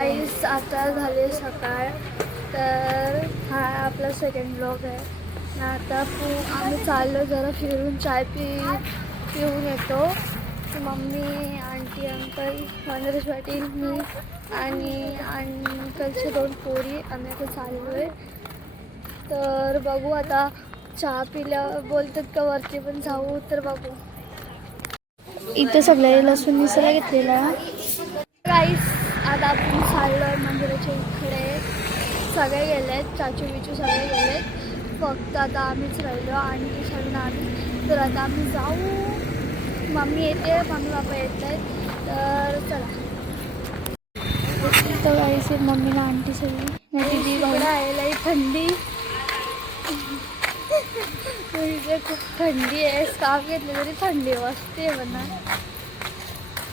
गाईस आता झाले सकाळ. तर हा आपला सेकंड ब्लॉग आहे. आता आम्ही चाललो जरा फिरून चाय पिऊन येतो. मम्मी आंटी अंकल वनरेश पाटील मी आणि अंकलचे 2 पोरी आम्ही आता चाललो आहे. तर बघू आता चहा पिल्या बोलतात का वरती पण जाऊ तर बघू. इथं सगळे लसूण मिसळा घेतलेला. गाईस आता आपण चाललो आहे मंदिराच्या इकडे. सगळे गेलेत, चाचू बिचू सगळे गेलेत, फक्त आता आम्हीच राहिलो आणि ती सगळं आम्ही. तर आता आम्ही जाऊ. मम्मी येते, मम्मी बाबा येत आहेत. तर चला. तर गाईस मम्मीला आंटी सगळी नाही दिदी भाऊ आहे. थंडी इथे खूप थंडी आहे. स्कार्फ घेतली तरी थंडी वाजते म्हणा.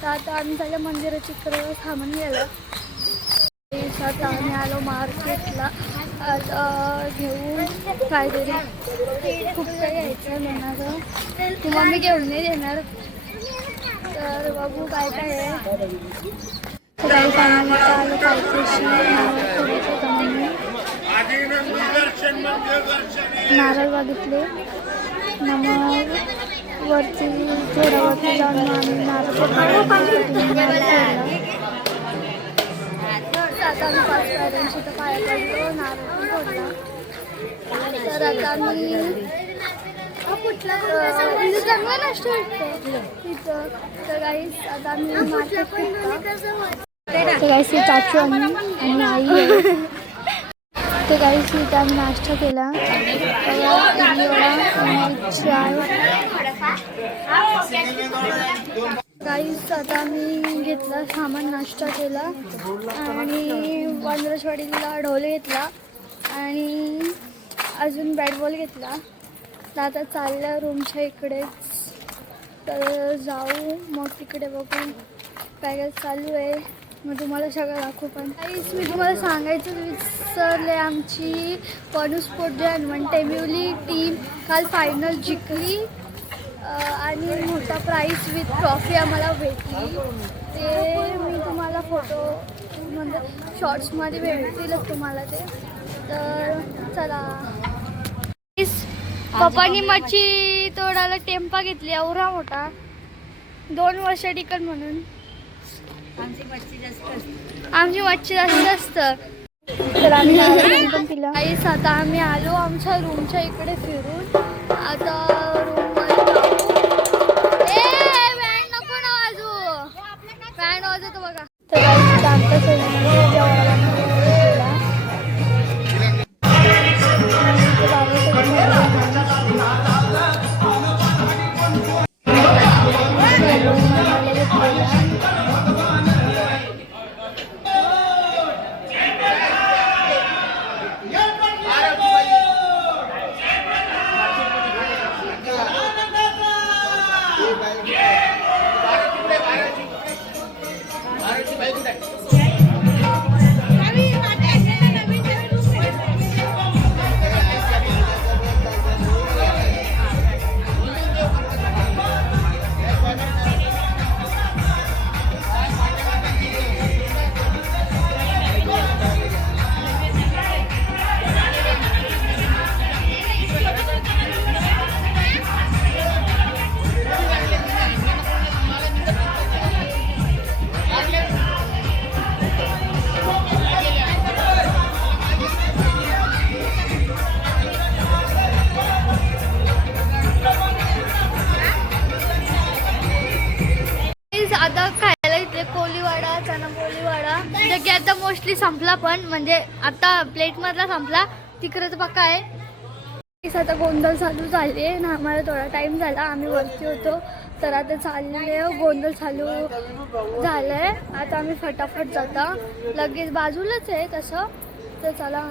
तर आता आम्ही त्याच्या मंदिराची इकडे थांबून गेलो. आता आम्ही आलो मार्केटला. आता घेऊ काहीतरी, खूप काही घ्यायचं येणार. तू मम्मी घेऊन नाही देणार. तर बघू काय काय आहे. काही पाण्याला आलं पाहिजे. नारळ बघितले ना, मग वरती थोडा वरती जाऊन आम्ही नारळ आता आम्ही 5 पायऱ्यांची तर पाया पडलो, नारळ पण फोडला. तर आता आम्ही चांगला नाश्ता भेटतो तिथं. तर गाईस आता आम्ही मार्केट फिरतो. तर गाईस चाचू आणि आई आहे. तर गाईस इथं आम्ही नाश्ता केला. गाईस आता आम्ही घेतला सामान, नाश्ता केला आणि वनराजवाडीला ढोले घेतला आणि अजून बॅट बॉल घेतला. तर आता चालल्या रूमच्या इकडेच. तर जाऊ मग तिकडे बघू काय काय चालू आहे. मग तुम्हाला सगळं दाखवू. पण काहीच मी तुम्हाला सांगायचं विसरले, आमची पनुस्पोर्ट जे हनुमान टेंबिवली टीम काल फायनल जिंकली आणि मोठा प्राईज विथ ट्रॉफी आम्हाला भेटली. ते मी तुम्हाला फोटो म्हणजे शॉर्ट्समध्ये भेटतीलच तुम्हाला ते. तर चला. पप्पानी मच्छी तोडायला टेम्पा घेतली एवढा मोठा, 2 वर्ष टिकन म्हणून. आमची मच्छी जास्त असतं. तर आम्ही पण पिला. काहीच आता आम्ही आलो आमच्या रूमच्या इकडे फिरून. आता रूममध्ये बँड नको ना वाजू, बँड वाजवतो बघा. तर आमच्या आता खायला इथले कोलीवाडा, चना कोलीवाडा जे की आता मोस्टली संपला, पण म्हणजे आता प्लेट मधला संपला. तिकडे तर पक्का आहे. आता गोंधळ चालू झाली ना, आम्हाला थोडा टाइम झाला, आम्ही वरती होतो. तर आता चालले गोंधळ चालू झालंय. आता आम्ही फटाफट जाता, लगेच बाजूलाच आहे तसं. तर चला.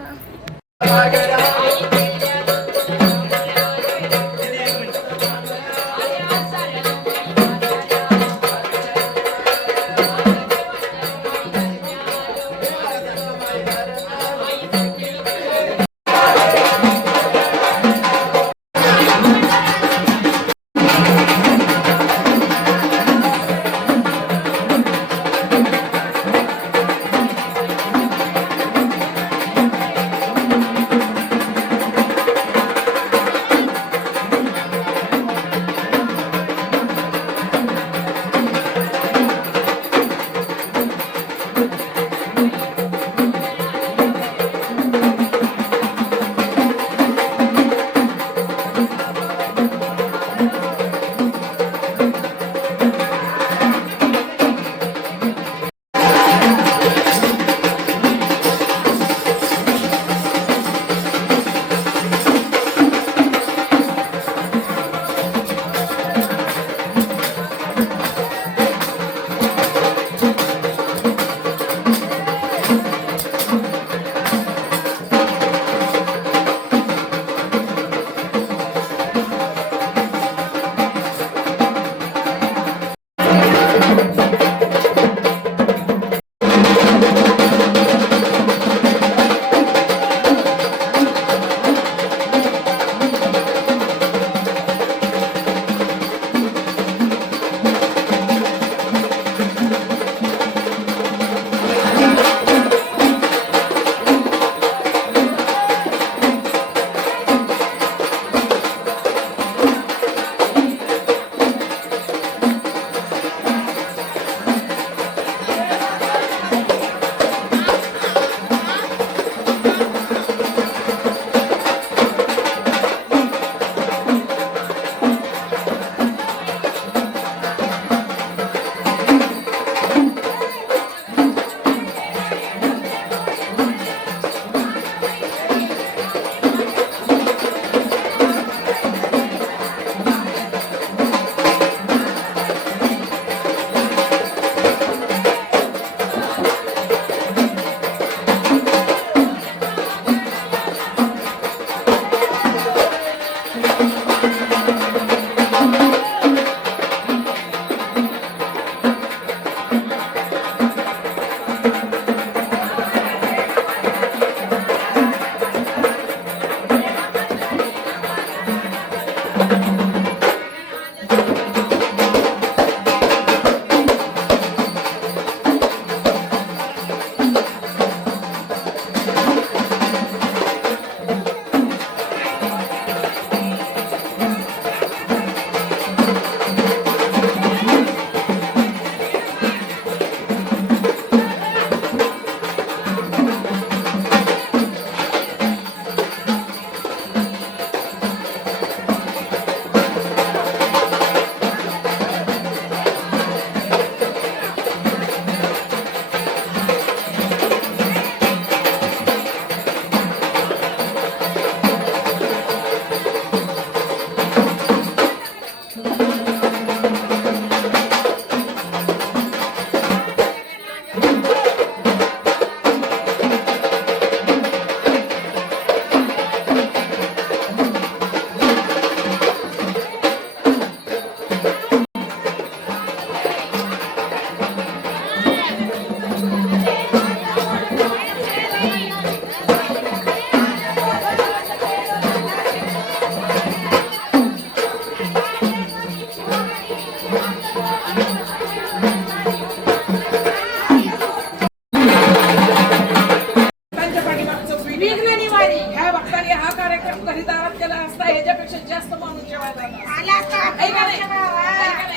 त्याच्यापेक्षा जास्त माणूस जेवायला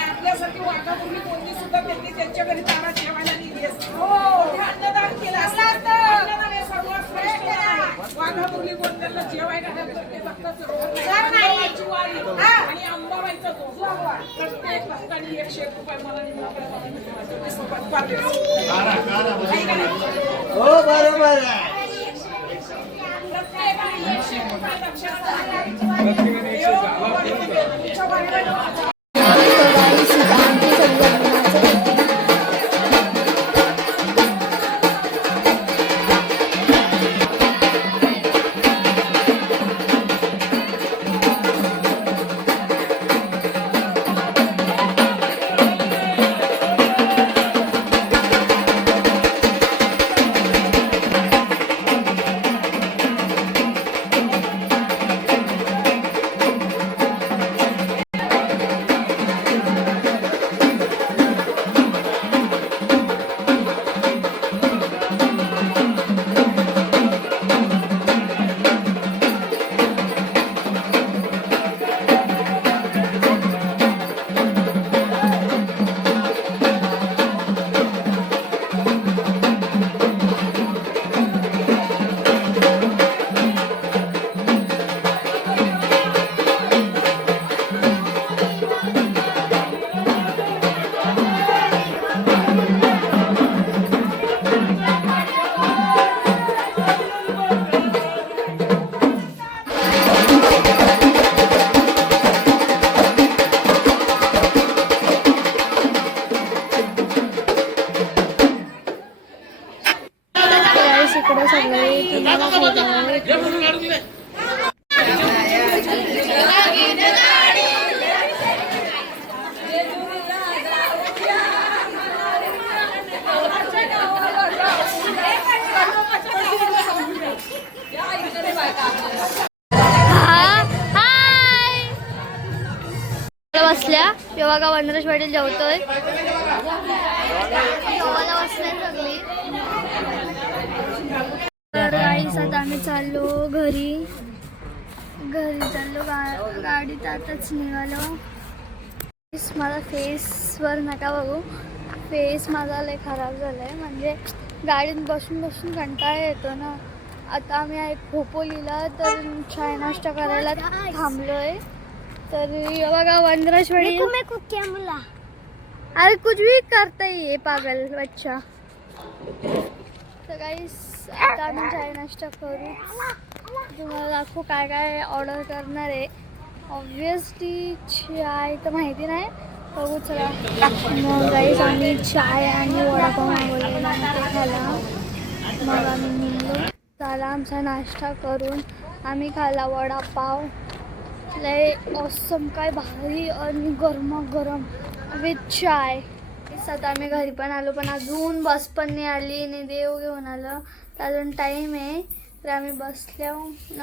आपल्यासारखी वाघापूर्वी कोणी सुद्धा त्यांनी त्यांच्या घरी तारा जेवायला नेली असते. मोठं अन्नदान केलं असतं. अन्नदान हे सर्वात श्रेष्ठ आहे. वाघापूर्वी कोण त्यांना जेवायला घालतं ते फक्तच रोगाची वारी आणि अंबाबाईचा जोगवा. प्रत्येक भक्तांनी 101 रुपये मला हो बरोबर आहे. इकडे सगळे तुम्हाला बसल्या तेव्हा का वनराज पाटील जेवतोय बसल्या सगळी. तर गाईस आता आम्ही चाललो घरी चाललो गाडीत आताच निघालो. माझा फेसवर नका बघू, फेस माझा लय खराब झालाय. म्हणजे गाडीत बसून बसून कंटाळा येतो ना. आता आम्ही आहे खोपोलीला तर चाय नाश्ता करायला थांबलोय. तर बघा वनराजवाडी अरे कुछ भी करता ही है पागल बच्चा. तर गाईस आता आम्ही चाय नाश्ता करू. तुम्हाला दाखवू काय काय ऑर्डर करणार आहे. ऑब्वियसली चाय तर माहिती नाही, बघू चला. मग गाईस आम्ही चाय आणि वडापाव मागवलेला ते खाला. मग आम्ही निघलो. झाला आमचा नाश्ता करून आम्ही खाल्ला वडापाव. लय ऑसम काय भारी आणि गरमागरम विथ चाय. आता आम्ही घरी पण आलो पण अजून बस पण नाही आली आणि देव घेऊन आलं तर अजून टाईम आहे. तर आम्ही बसल्या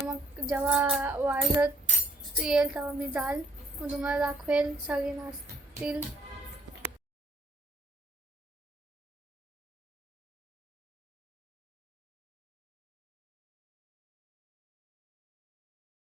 मग जेव्हा वाजत येईल तेव्हा मी जाल मग तुम्हाला दाखवेल. सगळे नाचतील.